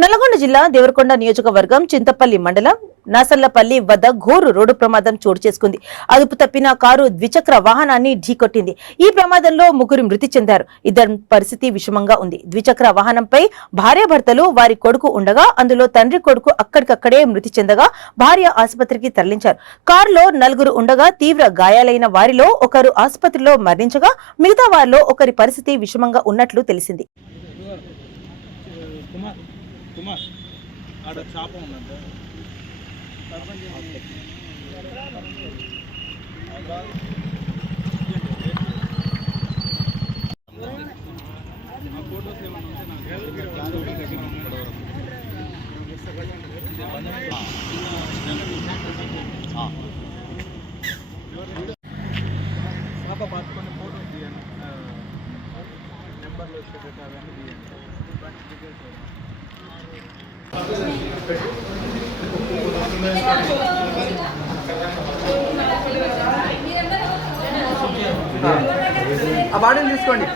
నల్గొండ జిల్లా దేవరకొండ నియోజకవర్గం చింతపల్లి మండలం నాసల్లపల్లి వద్ద ఘోరు రోడ్డు ప్రమాదం చోటు చేసుకుంది. అదుపు తప్పిన కారు ద్విచక్ర వాహనాన్ని ఢీకొట్టింది. ఈ ప్రమాదంలో ముగ్గురు మృతి చెందారు. ఇద్దరి పరిస్థితి విషమంగా ఉంది. ద్విచక్ర వాహనంపై భార్యాభర్తలు వారి కొడుకు ఉండగా అందులో తండ్రి కొడుకు అక్కడికక్కడే మృతి చెందగా భార్య ఆసుపత్రికి తరలించారు. కారులో నలుగురు ఉండగా తీవ్ర గాయాలైన వారిలో ఒకరు ఆసుపత్రిలో మరణించగా మిగతా వారిలో ఒకరి పరిస్థితి విషమంగా ఉన్నట్లు తెలిసింది. కుమార్ ఆడ చాప ఉందంట ఫోటోస్ ఏమన్నా చాప పట్టుకొని ఫోటోస్ తీయండి, నెంబర్లు వచ్చేటట్టు అవన్నీ తీయండి. ఆ బాడీని తీసుకోండి.